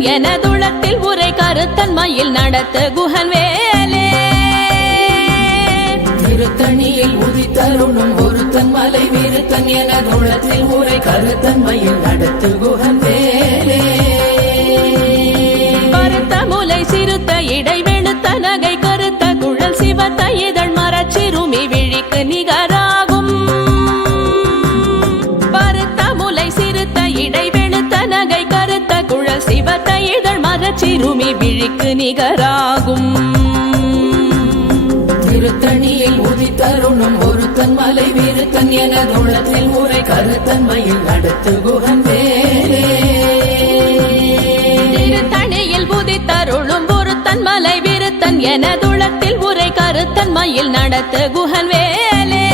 விருத்தன் எனதுளத்தில் உரை கருத்தன்மையில் நடத்து குஹன் வேலே திருத்தணியில் உதித்தருணும் ஒருத்தன் மலை விருத்தன் எனதுளத்தில் உரை கருத்தன்மையில் நடத்து குஹன் வேலே பருத்த முலை சிறுத்த இடை வெளுத்த நகை கருத்த குழல் சிவத்த இதழ் மரச்சிறுமி விழிக்கு நிகராகும் பருத்த முலை சிறுத்த இடை வெளுத்த நகை கருத்த குழல் சிவத்த இதழ் மரச்சிறுமி விழிக்கு நிகராகும் திருத்தணியில் உதித்தருணும் ஒருத்தன் மலை விருத்தன் எனதுளத்தில் உரை கருத்தன்மையில் நடத்து குஹன் வேலே திருத்தணியில் உதித்தருளும் ஒருத்தன் மலை விருத்தன் எனதுளத்தில் உரை கருத்தன்மையில் நடத்து குஹன் வேலே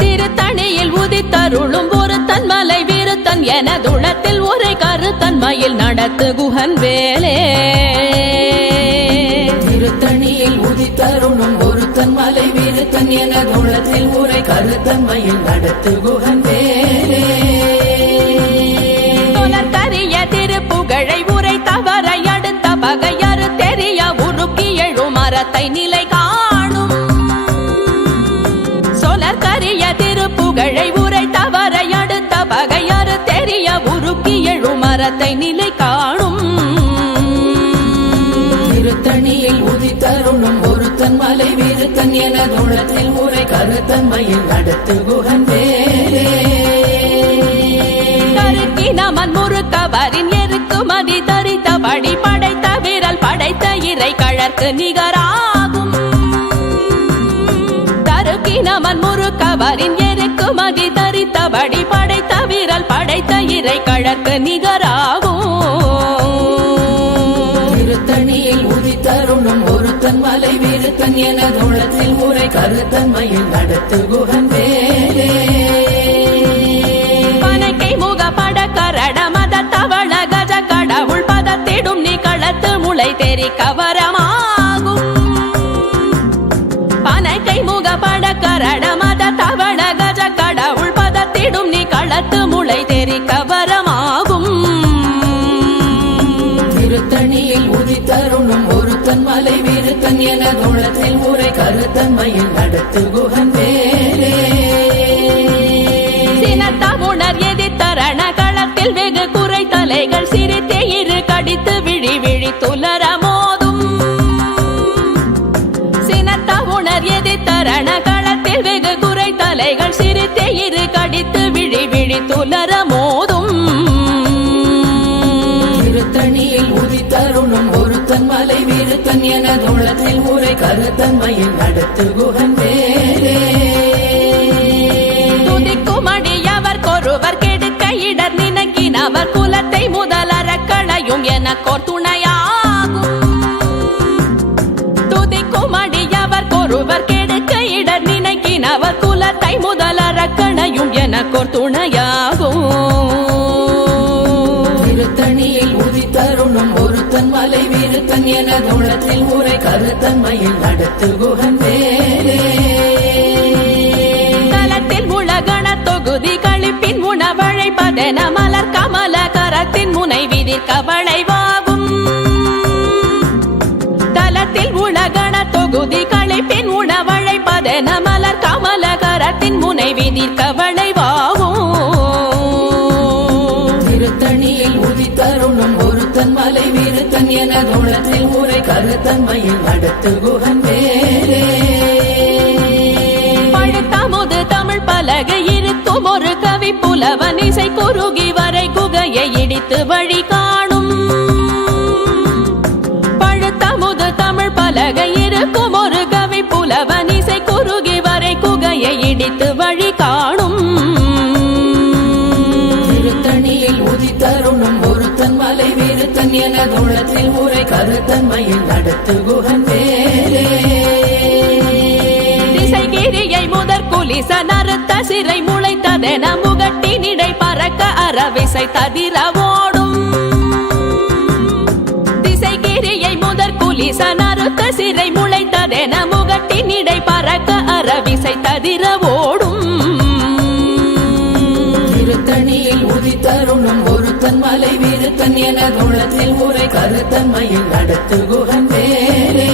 திருத்தணியில் உதித்தருளும் ஒருத்தன் மலை விருத்தன் எனதுளத்தில் உரை கருத்தன்மையில் நடத்து குஹன் வேலே திருத்தணியில் உதித்தருணும் ஒருத்தன் மலை விருத்தன் எனதுளத்தில் உரை கருத்தன்மையில் நடத்து குஹன் வேலே கரிய திருப்புகழை உரை தவறை அடுத்த பகையறு தெரிய உருக்கி எழும் மரத்தை நிலை காணும் சொலற்கரிய திருப்புகழை உரை தவறை அடுத்த பகையறு தெரிய உருக்கி எழும் மரத்தை நிலை காணும் திருத்தணியில் உதித்தருணும் ஒருத்தன் மலை விருத்தன் எனதுளத்தில் உரை கருத்தன்மையில் நடத்து குஹன் வேலே நமன் முறுக்கவரின் எருக்கு மதி தரித்த படி படைத்த விரல் படைத்த இறை கழற்கு நிகராகும் தருக்கி நமன் முறுக்கவரின் எருக்கு மதி தரித்த படி படைத்த விரல் படைத்த இறை கழற்கு நிகராகும் திருத்தணியில் உதித்தருணும் ஒருத்தன் மலை விருத்தன் எனதுளத்தில் உரை கருத்தன்மையில் நடத்து குஹன் வேலே கரட மத தவள கஜ கடவுள் பதத்திடும் நீ களத்து முளை தெரி கவரமாகும் பனைக்கை முக பட கரட மத தவள கஜ கடவுள் பதத்திடும் நீ களத்து முளை தெரி கவரமாகும் திருத்தணியில் உதித்தருணும் ஒருத்தன் மலை விருத்தன் எனதுளத்தில் உரை கருத்தன்மையில் நடத்து குஹன் வேலே உணர் எதிர்த்தரண களத்தில் வெகு குறை தலைகள் சிரித்தே இரு கடித்து விழி விழி துலர மோதும் சினத்த உணர் எதிர்த்தரண களத்தில் வெகு குறை தலைகள் சிரித்தே இரு கடித்து விழி விழி துலர மோதும் திருத்தணியில் உதித்தருணும் ஒருத்தன் மலை விருத்தன் எனதுளத்தில் உரை கருத்தன்மையில் நடத்து குஹன் வேலே ஒருவர் கெடுக்க இடர் நினைக்கினவர் குலத்தை முதலற களையும் எனக்கோர் துணையாகும் துதிக்கும் அடியவர் ஒருவர் கெடுக்க இடர் நினைக்கினவர் குலத்தை முதலற களையும் எனக்கோர் துணையாகும் திருத்தணியில் உதித்தருணும் ஒருத்தன் மலை விருத்தன் எனதுளத்தில் உரை கருத்தன்மையில் நடத்து குஹன் வேலே தொகுதி கழிப்பின் உணவழைப்பதென மலர் கமல கரத்தின் முனை விதிர் கவளைவாகும் தலத்தில் உலகண தொகுதி கழிப்பின் உணவழைப்பதென மலர் கமல கரத்தின் முனை விதிர் கவளைவாகும் திருத்தணியில் உதித்தருணும் ஒருத்தன் மலை விருத்தன் எனதுளத்தில் உரை கருத்தன்மையில் நடத்து குஹன் வேலே பழுத்தமுது தமிழ் பலகை இருக்கும் ஒரு கவி புலவன் இசை குறுகி வரை குகையை இடித்து வழி காணும் பழுத்தமுது தமிழ் பலகை இருக்கும் ஒரு கவி புலவன் இசை குறுகி வரை குகையை இடித்து வழி காணும் திருத்தணியில் உதித்தருணும் ஒருத்தன் மலை விருத்தன் எனதுளத்தில் உரை கருத்தன்மையில் நடத்து குஹன் வேலே திசைகிரியை முதற் குலிச நறுத்த சிறை முளைத்ததென முகட்டினிடை பறக்க அறவிசை ததிர ஓடும் திசைகிரியை முதற் குலிச நறுத்த சிறை முளைத்ததென முகட்டினிடை பறக்க அறவிசை ததிர ஓடும் திருத்தணியில் உதித்தருணும் ஒருத்தன் மலை விருத்தன் எனதுள்ளத்தில் உரை கருத்தன்மையில் நடத்து குகன் வேலே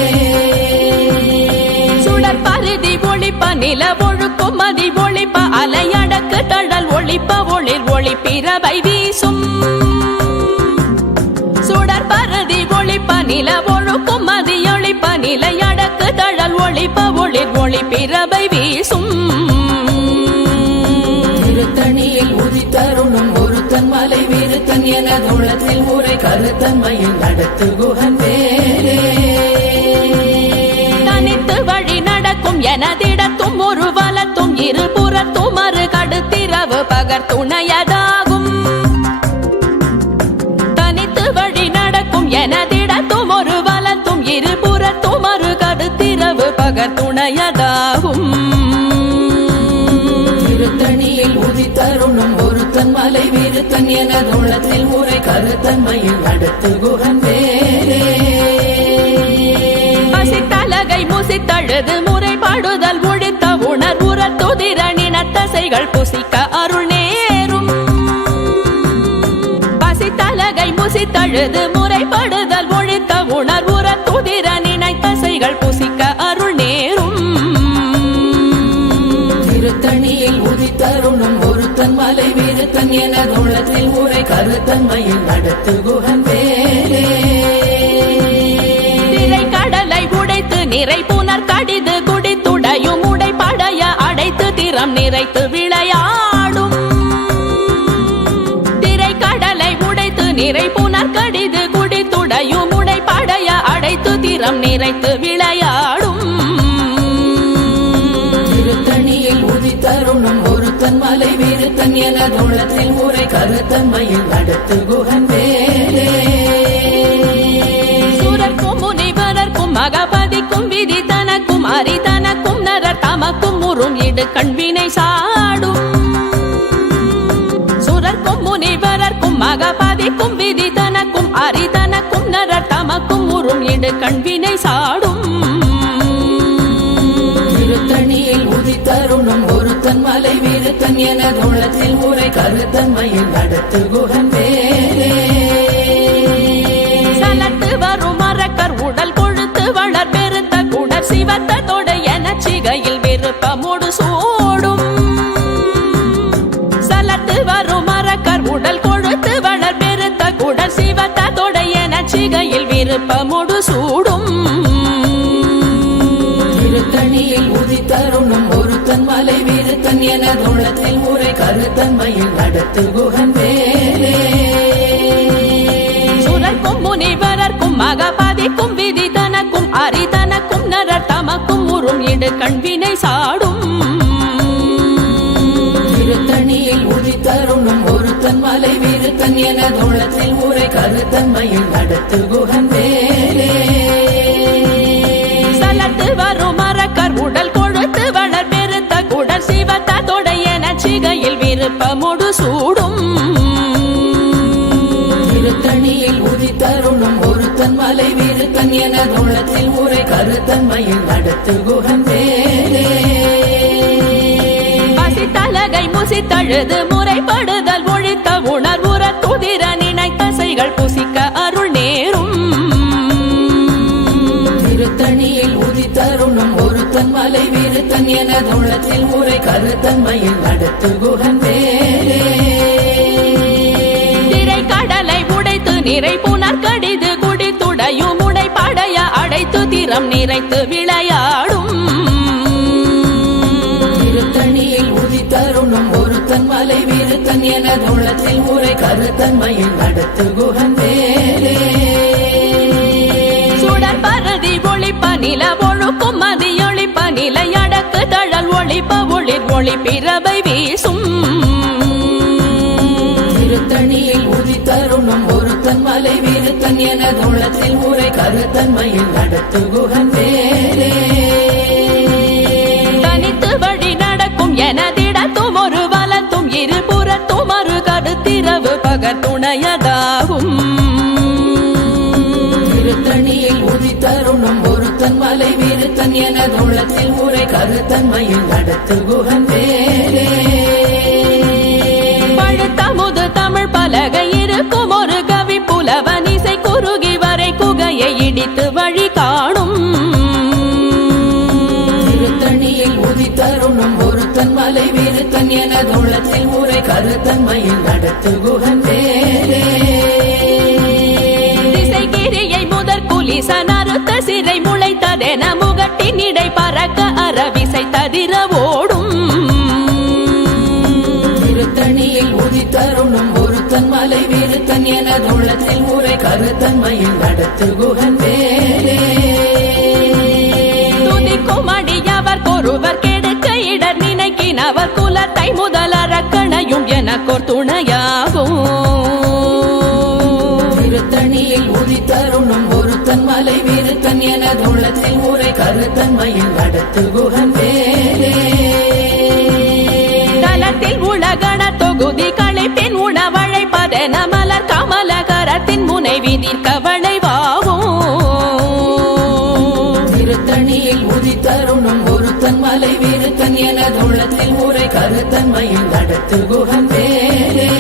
சுடர் பருதி ஒளிப்ப நில ஒழுக்கும் மதி ஒளிப்ப அலையடக்கு தழல் ஒளிப்ப ஒளிர் ஒளி பிறவை வீசும் சுடர் பருதி ஒளிப்ப நில ஒழுக்கும் மதி ஒளிப்ப நிலையடக்கு தழல் ஒளிப்ப ஒளிர் ஒளி பிறவை வீசும் திருத்தணியில் உதித்தருணும் ஒருத்தன் மலை விருத்தன் எனதுள்ளத்தில் உரை கருத்தன்மையில் நடத்து குகன் வேலே தனித்து வழி நடக்கும் எனதிடத்தும் ஒரு வலத்தும் இருபுறத்தும் மறு கடுத்திரவு பகர் துணையதாகும் தனித்து வழி நடக்கும் எனதிடத்தும் ஒரு வலத்தும் இருபுறத்தும் மறு கடுத்திரவு பகர் துணையதாகும் திருத்தணியில் உதித்தருணும் ஒருத்தன் மலை விருத்தன் எனதுள்ளத்தில் உரை கருத்தன்மையில் நடத்து குகன் வேலே பசித்தலகை முசித்தழுது முறைப்பாடுதல் ஒழித்த உணர்வுறத்துதிரணினத்தசைகள் புசிக்க அருள் நேரும் பசித்தலகை முசித்தழுது முறைப்படுதல் ஒழித்த உணர்வுறத்துதிரணினத்தசைகள் புசிக்க அருள் நேரும் திருத்தணியில் உதித்தருணும் ஒருத்தன் மலை விருத்தன் எனதுள்ளத்தில் உரை கருத்தன்மையில் நடத்து குகன் வேலே கடலை உடைத்து நிறை புனர் கடிது குடித்துடையும் உடைப்படைய அடைத்து திறம் நிறைத்து விளையாடும் திரை கடலை உடைத்து நிறை புனர் கடிது குடித்துடையும் உடைப்படைய அடைத்து திறம் நிறைத்து விளையாடும் திருத்தணியில் உதித்தருணும் ஒருத்தன் மலை விருத்தன் எனதுள்ளத்தில் உரை கருத்தன்மையில் நடத்து குகன் வேலே மகபதிக்கும் விதி தனக்கும் அரி தனக்கும் நரர் தமக்கும் முறும் இடு கண்வினை சாடும் சுரர்க்கும் முனிவரர்க்கும் மகபதிக்கும் விதி தனக்கும் அரி தனக்கும் நரர் தமக்கும் முறும் இடு கண்வினை சாடும் திருத்தணியில் உதித்தருணும் ஒருத்தன் மலை விருத்தன் எனதுள்ளத்தில் உரை கருத்தன்மையில் நடத்து குகன் வேலே சலத்து வரும் மரக்கர் உடல் வளர் பெருத்த குடர் சிவத்தோட எனச்சிகையில் விருப்பமோடு சூடும் சலத்து வரும் மரக்கர் உடல் கொழுத்து வளர் பெருத்த குடர் சிவத்தோட எனச்சிகையில் விருப்பமோடு சூடும் திருத்தணியில் உதித்தருணும் ஒருத்தன் மலை விருத்தன் எனதுள்ளத்தில் உரை கருத்தன்மையில் நடத்து குகன் வேலே சுரர்க்கும் முனிவரர்க்கும் மகபதிக்கும் விதி தனக்கும் அரி தனக்கும் நரர் தமக்கும் உறும் இடு கண்வினை சாடும் திருத்தணியில் உதித்தருணும் ஒருத்தன் மலை விருத்தன் எனதுள்ளத்தில் உரை கருத்தன்மையில் நடத்து குகன் வேலே சலத்து வரும் மரக்கர் உடல் கொழுத்து வளர் பெருத்த குடர் சிவத்தோட எனச்சிகையில் விருப்பமோடு சூடும் திருத்தணியில் உதித்தருணும் ஒருத்தன் மலை விருத்தன் எனதுள்ளத்தில் உரை கருத்தன்மையில் நடத்து குகன் வேலே பசித்தலகை முசித்தழுது முறைப்படுதல் ஒழித்த உணர்வுறத்துதிர நினைத்தசைகள் புசிக்க அருள் நேரும் திருத்தணியில் உதித்தருணும் ஒருத்தன் மலை விருத்தன் எனதுள்ளத்தில் உரை கருத்தன்மையில் நடத்து குகன் வேலே கடலை உடைத்து நிறை புனர் கடிது குடித்துடையும் உடைப்படைய அடைத்து திறம் நிறைத்து விளையாடும் திருத்தணியில் உதித்தருணும் ஒருத்தன் மலை விருத்தன் எனதுள்ளத்தில் உரை கருத்தன்மையில் நடத்து குகன் வேலே சுடர் பருதி ஒளிப்ப நில ஒழுக்கும் மதி ஒளிப்ப நிலையடக்கு தழல் ஒளிப்ப ஒளிர் ஒளி பிறவை வீசும் திருத்தணியில் உதித்தருணும் ஒருத்தன் மலை விருத்தன் எனதுள்ளத்தில் உரை கருத்தன்மையில் நடத்து குகன் வேலே தனித்து வழி நடக்கும் எனதிடத்தும் ஒரு வலத்தும் இருபுறத்தும் மறு கடுத்திரவு பகர் துணையதாகும் திருத்தணியில் உதித்தருணும் ஒருத்தன் மலை விருத்தன் எனதுள்ளத்தில் உரை கருத்தன்மையில் நடத்து குகன் வேலே பழுத்தமுது தமிழ் பலகை இருக்கும் பிடித்து வழி காணும். திருத்தணியில் உதித்தருணும் ஒருத்தன் மலை விருத்தன் எனதுள்ளத்தில் உரை கருத்தன்மையில் நடத்து குகன் வேலே. திசைகிரியை முதற் குலிசன் அறுத்த சிறை முளைத்ததென முகட்டின் இடை பறக்க அறவிசை ததிர ஓடும். திருத்தணியில் உதித்தருணும் ஒருத்தன் மலை விருத்தன் எனதுள்ளத்தில் உரை கருத்தன்மையில் நடத்து குகன் வேலே. துதிக்கும் அடியவர் கொருவர் கெடுக்க இடர் நினைக்கினவர் குலத்தை முதல் அரக்கணையும் எனக்கோர் துணையாகும். திருத்தணியில் உதித்தருணும் ஒருத்தன் மலை விருத்தன் எனதுள்ளத்தில் உரை கருத்தன்மையில் நடத்து குகன் வேலே. தலத்தில் உலகண தொகுதி களைப்பின் உணவழைப்பதென மலர் கமலகரத்தின் முனை விதிர்க்க வளைவாகும். திருத்தணியில் உதித்தருணும் ஒருத்தன் மலை விருத்தன் எனதுள்ளத்தில் உரை கருத்தன்மையில் நடத்து குகன் வேலே.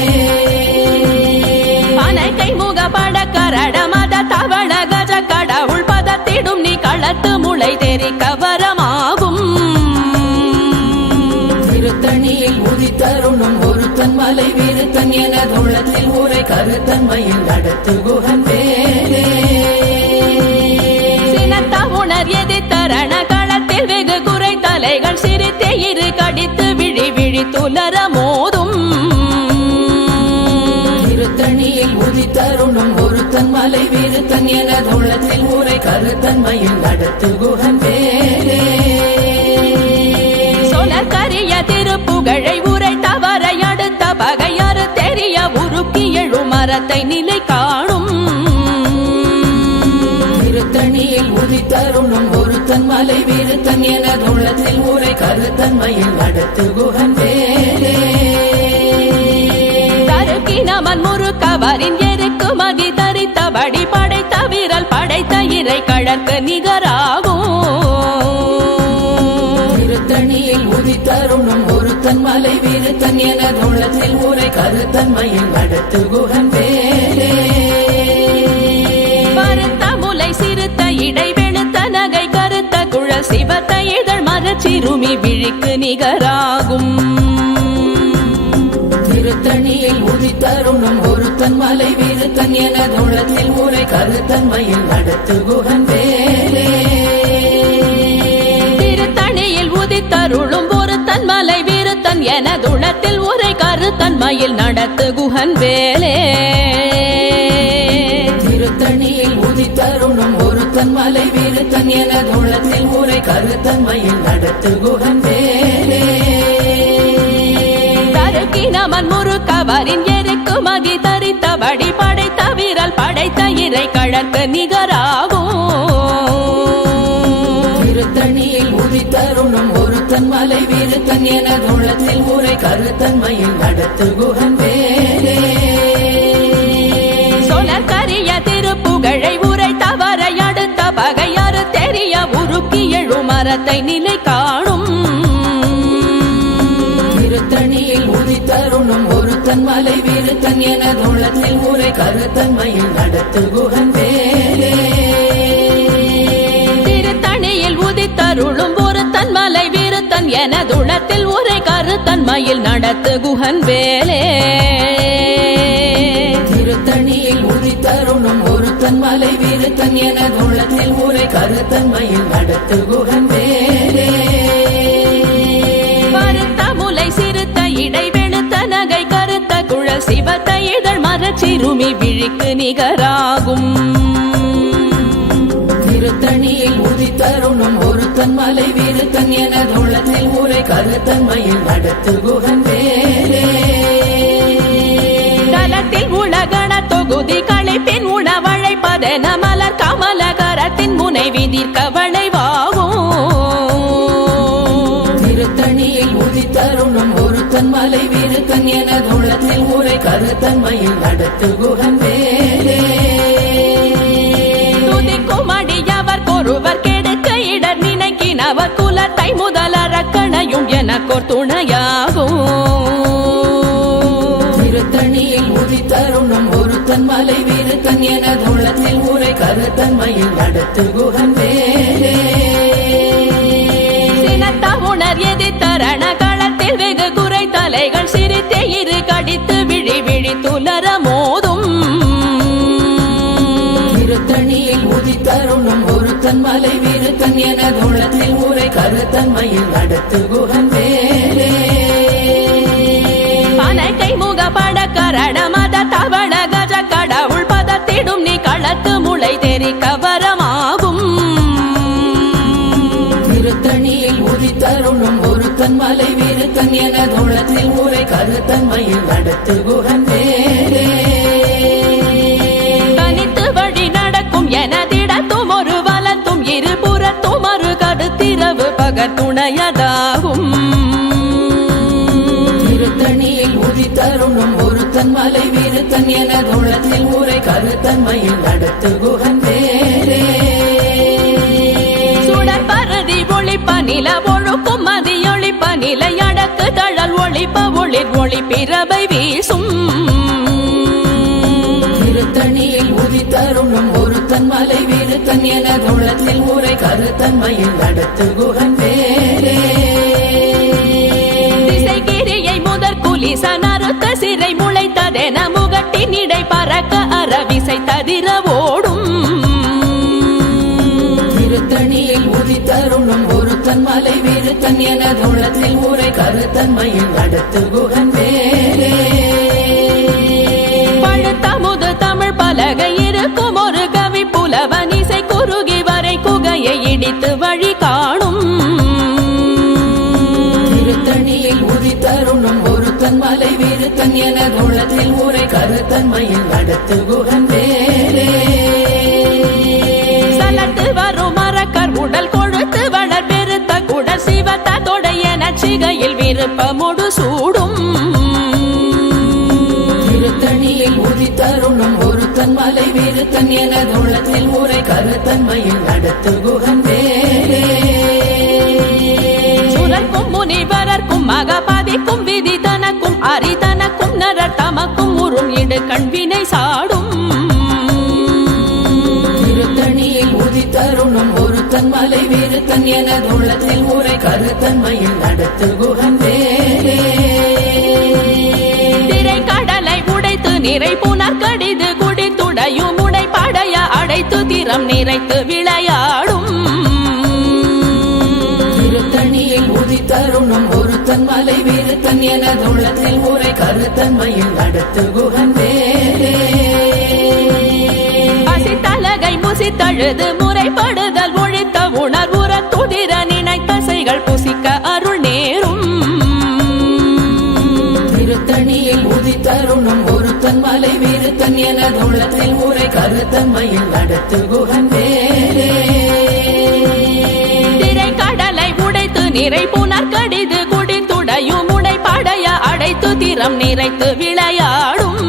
பனைக்கை முகப்பட கரட மத தவள கஜ கடவுள் பதத்திடும் நீ களத்து முளை தெரிக்க வரமாகும். திருத்தணியில் உதித்தருணும் ஒருத்தன் மலை விருத்தன் எனதுள்ளத்தில் உரை கருத்தன்மையில் நடத்து குகன் வேலே. சினத்த உணர் எதிர்த்தரண களத்தில் வெகு குறை தலைகள் சிரித்தே இரு கடித்து விழி விழி துலர மோதும். திருத்தணியில் உதித்தருணும் ஒருத்தன் மலை விருத்தன் எனதுள்ளத்தில் உரை கருத்தன்மையில் நடத்து குகன் வேலே. சொலக்கரிய திருப்புகழை உரை தவறை அடுத்த பகையாறு தெரிய உருக்கி எழு மரத்தை நிலை காணும். திருத்தணியில் உதித்தருணும் ஒருத்தன் மலை விருத்தன் எனதுள்ளத்தில் உரை கருத்தன்மையில் நடத்து குகன் வேலே. தருக்கினமன் முறுக்கவரின் எருக்கு மதி தரித்தபடி படைத்த வீரல் படைத்த இறை கழற்கு நிகராகும். திருத்தணியில் உதித்தருணும் ஒருத்தன் மலை விருத்தன் எனதுள்ளத்தில் உரை கருத்தன்மையில் நடத்து குகன் வேலே. பருத்த முலை சிறுத்த இடை வெளுத்த நகை கருத்த குழல் சிவத்த இதழ் மரச்சிறுமி விழிக்கு நிகராகும். திருத்தணியில் உதித்தருணும் ஒருத்தன் மலை விருத்தன் எனதுள்ளத்தில் உரை கருத்தன்மையில் நடத்து குகன் வேலே. திருத்தணியில் உதித்தருளும் ஒருத்தன் மலை விருத்தன் எனதுளத்தில் உரை கருத்தன்மையில் நடத்து குகன் வேலே. திருத்தணியில் உதித்தருணும் ஒருத்தன் மலை விருத்தன் எனதுள்ளத்தில் உரை கருத்தன்மையில் நடத்து குகன் வேலே. தருக்கினமன் முறுக்கவரின் எருக்கு மதி தரித்தபடி படைத்த வீரல் படைத்த இறை கழற்கு நிகராகும். திருத்தணியில் உதித்தருணும் ஒருத்தன் மலை விருத்தன் எனதுள்ளத்தில் உரை கருத்தன்மையில் நடத்து குகன் வேலே. சொலக்கரிய திருப்புகழை உரை தவறை அடுத்த பகையாறு தெரிய உருக்கி எழு மரத்தை நிலை காணும். திருத்தணியில் உதித்தருணும் ஒருத்தன் மலை விருத்தன் எனதுள்ளத்தில் உரை கருத்தன்மையில் நடத்து குகன் வேலே. திருத்தணியில் உதித்தருளும் ஒருத்தன் மலை விருத்தன் எனதுளத்தில் உரை கருத்தன்மையில் நடத்து குகன் வேலே. திருத்தணியில் உதித்தருணும் ஒருத்தன் மலை விருத்தன் எனதுள்ளத்தில் உரை கருத்தன்மையில் நடத்து குகன் வேலே. பருத்த முலை சிறுத்த இடை வெளுத்த நகை கருத்த குழல் சிவத்த இதழ் மரச்சிறுமி விழிக்கு நிகராகும். திருத்தணியில் உதித்தருணும் ஒருத்தன் மலை விருத்தன் எனதுள்ளத்தில் உரை கருத்தன்மையில் நடத்து குகன் வேலே. தலத்தில் உலகண தொகுதி களைப்பின் உணவழைப்பதென மலர் கமலகரத்தின் முனை விதிர்க்க வளைவாகும். திருத்தணியில் உதித்தருணும் ஒருத்தன் மலை விருத்தன் எனதுள்ளத்தில் உரை கருத்தன்மையில் நடத்து குகன் வேலே. துதிக்கும் அடியவர் கொருவர் கெடுக்க இடர் நினைக்கினவர் குலத்தை முதல் அரக்கணையும் எனக்கோர் துணையாகும். திருத்தணியில் உதித்தருணும் ஒருத்தன் ஒருத்தன் மலை வீருத்தன் எனது உள்ளத்தில் ஊரை கருத்தன்மையில் நடத்து குகன் வேலே உணர் எதிர்த்தரண களத்தில் வெகு குறை தலைகள் சிரித்தே இரு கடித்து விழி விழி துலர மோதும் திருத்தணியில் உதித்தருணும் ஒருத்தன் மலை வீருத்தன் எனது உள்ளத்தில் ஊரை கருத்தன்மையில் நடத்து குகன் வேலே பனக்கை முகப்பட கரண மத தவள கஜ கடவுள் பதத்திடும் நீ களத்து முளை தெரி கவரமாகும் திருத்தணியில் உதித்தருணும் ஒருத்தன் மலை வீருத்தன் எனது உள்ளத்தில் ஊரை கருத்தன்மையில் நடத்து குகன் வேலே தனித்து வழி நடக்கும் எனதிடத்தும் ஒரு வலத்தும் இருபுறத்தும் ஒரு கடுத்திரவு பகத்துணையதாகும் திருத்தணியில் உதித்தருணும் ஒருத்தன் மலை வீருத்தன் எனது உள்ளத்தில் ஊரை கருத்தன்மையில் நடத்து குகன் வேலே சுடற்பரதி ஒளிப்ப நில ஒழுக்கும் மதியொளிப்ப நிலை அடக்கு தழல் ஒளிப்ப ஒளிர் ஒளி பிறவை வீசும் திருத்தணியில் உதித்தருணும் ஒருத்தன் மலை வீருத்தன் எனது உள்ளத்தில் ஊரை கருத்தன்மையில் நடத்து குகன் வேலே திசைகிரியை முதற் குலிசன் அறுத்த சிறை முளைத்ததென முகட்டின் இடை பறக்க அறவிசை ததிர ஓடும் திருத்தணியில் உதித்தருணும் ஒருத்தன் மலை வீருத்தன் எனது உள்ளத்தில் ஊரை கருத்தன்மையில் நடத்து குகன் வேலே பழுத்தமுது தமிழ் பலகை இருக்கும் ஒரு கவி புலவன் இசை குறுகி வரை குகையை இடித்து வழி காணும் திருத்தணியில் உதித்தருணும் ஒருத்தன் மலை வீருத்தன் எனது உள்ளத்தில் ஊரை கருத்தன்மையில் நடத்து குகன் வேலே சலத்து வரும் மரக்கர் உடல் கொழுத்து வளர் பெருத்த குடல் சிவத்த தொடைய நச்சிகையில் விருப்பமுடு சூடும் திருத்தணியில் உதித்தருணும் ஒருத்தன் மலை வீருத்தன் எனது உள்ளத்தில் ஊரை கருத்தன்மையில் நடத்து குகன் வேலே சுரர்க்கும் முனிவரர்க்கும் மகபாதிக்கும் விதி தனக்கும் அரிதனக்கும் நரர் தமக்கும் உறும் இடு கண்வினை சாடும் திருத்தணியில் உதித்தருணும் ஒருத்தன் மலை வீருத்தன் எனது உள்ளத்தில் ஊரை கருத்தன்மையில் நடத்து குகன் வேலே திரை கடலை உடைத்து நிறை புனர் கடிது குடித்துடையும் உடை படைய அடைத்து திறம் நிறைத்து விளையாடும் திருத்தணியில் உதித்தருணும் ஒருத்தன் மலை வீருத்தன் எனது உள்ளத்தில் ஊரை கருத்தன்மையில் நடத்து குகன் வேலே பசித்தலகை முசித்தழுது முறைப்படுதல் ஒழித்த உணர்வுற துதிர நினைத்தசைகள் புசிக்க அருள் நேரும் திருத்தணியில் உதித்தருணும் ஒருத்தன் மலை வீருத்தன் எனது உள்ளத்தில் ஊரை கருத்தன்மையில் நடத்து குகன் வேலே திரை கடலை உடைத்து நிறை புனர் கடிது குடித்துடையும் உடை படைய அடைத்து திறம் நிறைத்து விளையாடும்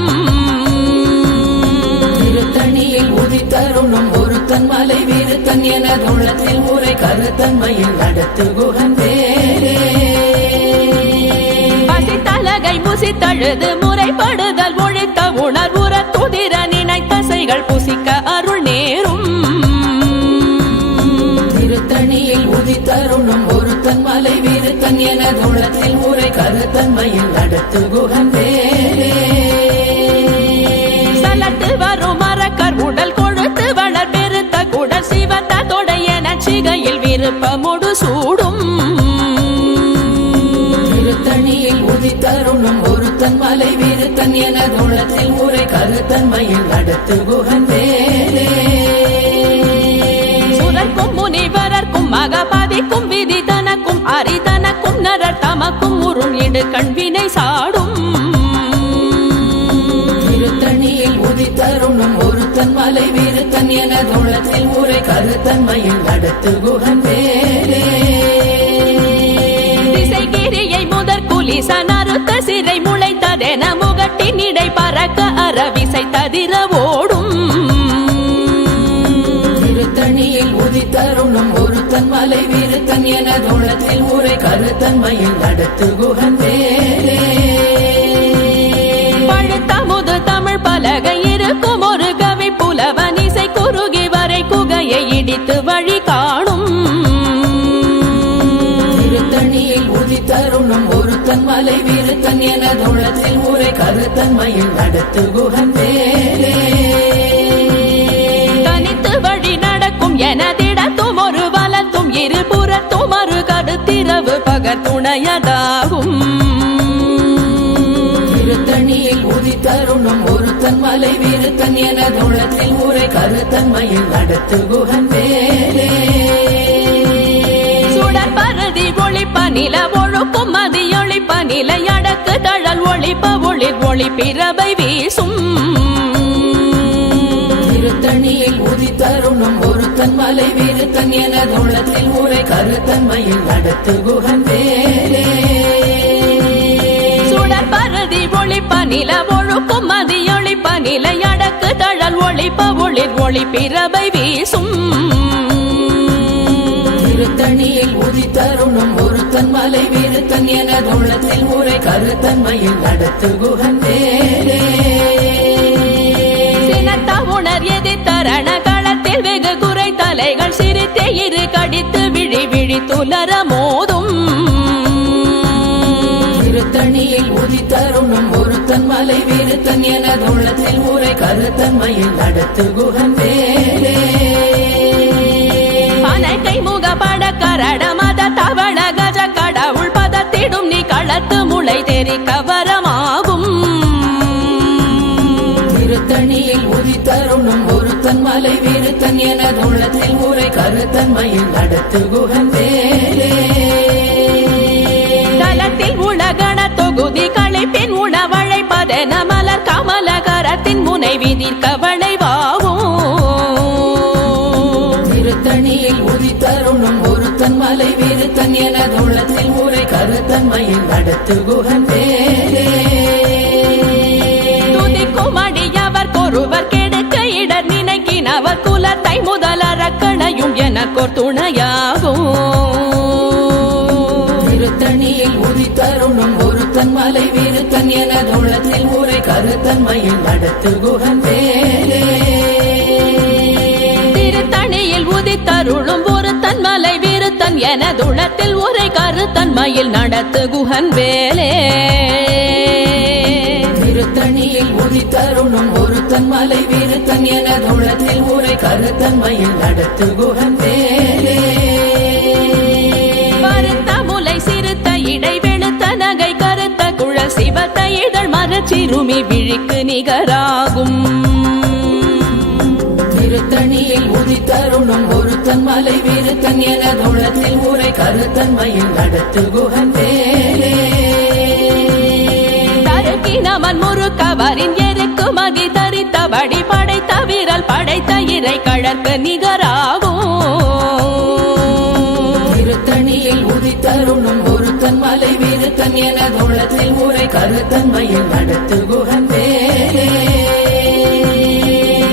திருத்தணியில் உதித்தருணும் ஒருத்தன் மலை வீருத்தன் எனது உள்ளத்தில் ஊரை கருத்தன்மையில் நடத்து குகன் வேலே பசித்தலகை முசித்தழுது முறைப்படுதல் ஒழித்த உணர்வுற துதிர நினைத்தசைகள் புசிக்க அருள் நேரும் திருத்தணியில் உதித்தருணும் ஒருத்தன் மலை வீருத்தன் எனது உள்ளத்தில் ஊரை கருத்தன்மையில் நடத்து குகன் வேலே சலத்து வரும் மரக்கர் உடல் கொழுத்து வளர் பெருத்த குடல் சிவத்த தொடைய நச்சிகையில் விருப்பமுடு சூடும் திருத்தணியில் உதித்தருணும் ஒருத்தன் மலை வீருத்தன் எனது உள்ளத்தில் ஊரை கருத்தன்மையில் நடத்து குகன் வேலே சுரர்க்கும் முனிவரர்க்கும் மகபாதிக்கும் விதி தனக்கும் அரிதனக்கும் நரர் தமக்கும் உறும் இடு கண்வினை சாடும் திருத்தணியில் உதித்தருணும் ஒருத்தன் மலை வீருத்தன் எனது உள்ளத்தில் ஊரை கருத்தன்மையில் நடத்து குகன் வேலே திசைகிரியை முதற் குலிசன் அறுத்த சிறை முளைத்ததென முகட்டின் இடை பறக்க அறவிசை ததிர ஓடும் திருத்தணியில் உதித்தருணும் ஒருத்தன் மலை வீருத்தன் எனது உள்ளத்தில் ஊரை கருத்தன்மையில் நடத்து குகன் வேலே பழுத்தமுது தமிழ் பலகை இருக்கும் விழித்து வழி காணும். திருத்தணியில் உதித்தருணும் ஒருத்தன் மலை விருத்தன் என தோளத்தில் ஊரை கருத்தன்மையில் நடத்து குகன் வேலே. தனித்து வழி நடக்கும் எனதிடத்தும் ஒரு வலத்தும் இருபுறத்தும் மறு கருத்திரவு பகர் துணையதாகும். திருத்தணியில் உதித்தருணும் ஒருத்தன் மலை விருத்தன் என தோளத்தில் ஊரை கருத்தன்மையில் நடத்து குகன் வேலே. சுடர் பரதி ஒளிப்ப நில ஒழுக்கும் மதியொளிப்ப நிலை அடக்கு தழல் ஒளிப்ப ஒளிர் ஒளி பிறவை வீசும். திருத்தணியில் உதித்தருணும் ஒருத்தன் மலை விருத்தன் என தோளத்தில் ஊரை கருத்தன்மையில் நடத்து குகன் வேலே. சுடர் பரதி ஒளிப்ப நில ஒழுக்கும் மதியொளிப்ப நிலை அடக்கு தழல் ஒளிப்ப ஒளிர் ஒளி பிறவை வீசும். திருத்தணியில் உதித்தருணும் ஒருத்தன் மலை விருத்தன் என தோளத்தில் ஊரை கருத்தன்மையில் நடத்து குகன் வேலே. சினத்த உணர் எதிர்த்தரண களத்தில் வெகு குறை தலைகள் சிரித்தே இரு கடித்து விழி விழி துலர மோதும். திருத்தணியில் உதித்தருணும் ஒருத்தன் மலை விருத்தன் என தோளத்தில் ஊரை கருத்தன்மையில் நடத்து குகன் வேலே. அனைக்கை முகப்பட கரட மத தவள கஜ கடவுள் பதத்திடும் நீ களத்து முளை தெரி கவரமாகும். திருத்தணியில் உதித்தருணும் ஒருத்தன் மலை விருத்தன் என தோளத்தில் ஊரை கருத்தன்மையில் நடத்து குகன் வேலே. களத்தில் உலகண தொகுதி களைப்பின் உணவழைப்பதென மலர் கமல கரத்தின் முனை விதிர் கவளைவாகும். திருத்தணியில் உதித்தருணும் ஒருத்தன் மலை விருத்தன் என தோளத்தில் ஊரை கருத்தன்மையில் நடத்து குகன் வேலே. துதிக்கும் அடியவர் கொருவர் கெடுக்க இடர் நினைக்கினவர் குலத்தை முதலறக்கணையும் எனக்கோர் துணையாகும். திருத்தணியில் உதித்தருணும் ஒருத்தன் மலை விருத்தன் என தோளத்தில் ஊரை கருத்தன்மையில் நடத்து குகன் வேலே. திருத்தணியில் உதித்தருளும் ஒருத்தன் மலை விருத்தன் என துளத்தில் உரை கருத்தன்மையில் நடத்து குகன் வேலே. திருத்தணியில் உதித்தருணும் ஒருத்தன் மலை விருத்தன் என தோளத்தில் ஊரை கருத்தன்மையில் நடத்து குகன் வேலே. பருத்த முலை சிறுத்த இடை வெளுத்த நகை கருத்த குழல் சிவத்த இதழ் மரச்சிறுமி விழிக்கு நிகராகும். திருத்தணியில் உதித்தருணும் ஒருத்தன் மலை விருத்தன் என தோளத்தில் ஊரை கருத்தன்மையில் நடத்து குகன் வேலே. தருக்கினமன் முறுக்கவரின் எருக்கு மகி தரித்த வடி படைத்த விரல் படைத்த இறை கழற்கு நிகராகும். திருத்தணியில் உதித்தருணும் ஒருத்தன் மலை விருத்தன் என தோளத்தில் ஊரை கருத்தன்மையில் நடத்து குகன் வேலே.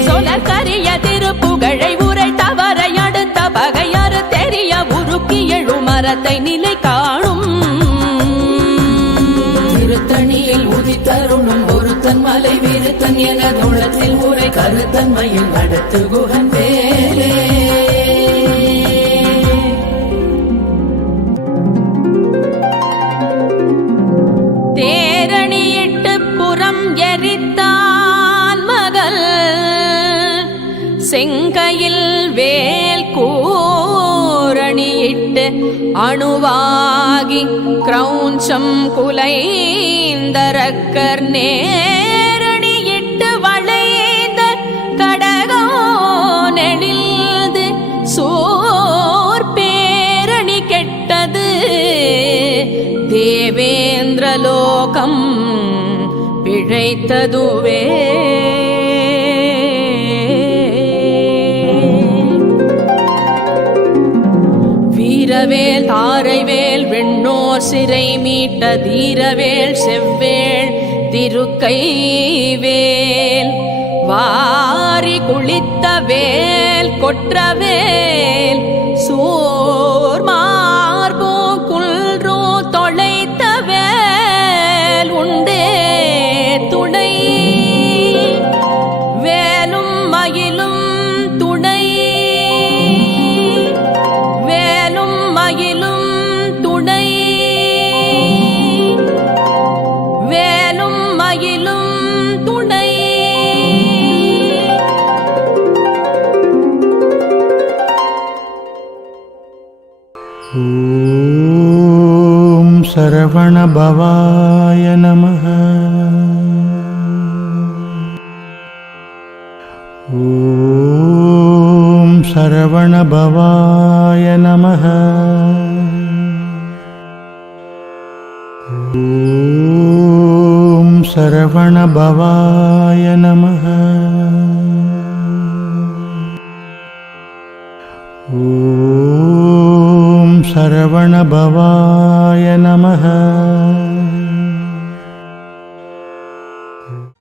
சொலற்கரிய திருப்புகழை உரை தவறை அடுத்த பகையாறு தெரிய உருக்கி எழு மரத்தை நிலை காணும். திருத்தணியில் உதித்தருணும் ஒருத்தன் மலை விருத்தன் என தோளத்தில் ஊரை கருத்தன்மையில் நடத்து குகன் வேலே. தேரணியிட்டு புறம் எரித்தான் மகள் செங்கையில் வேல் கூரணியிட்டு அணுவாகி கிரௌஞ்சம் குலைந்தரக்கர் நேரணியிட்டு வளைந்த கடகோ நெளிந்து சோர் பேரணி கெட்டது தேவேந்திரலோகம் பிழைத்ததுவே. வீரவேல் தாரைவேல் வெண்ணோர் சிறை மீட்ட தீரவேல் செவ்வேள் திருக்கைவேல் வாரி குளித்த வேல் கொற்றவேல் சோர் மார்போ குல்ரோ தொலைத்த வேல் உண்டே துணை வேலும் மயிலும் துணை சரவணபவாய நமः. ஓம் சரவணபவாய நமः. ஓம் சரவணபவாய நமः. ஓம் சரவணபவாய நமः.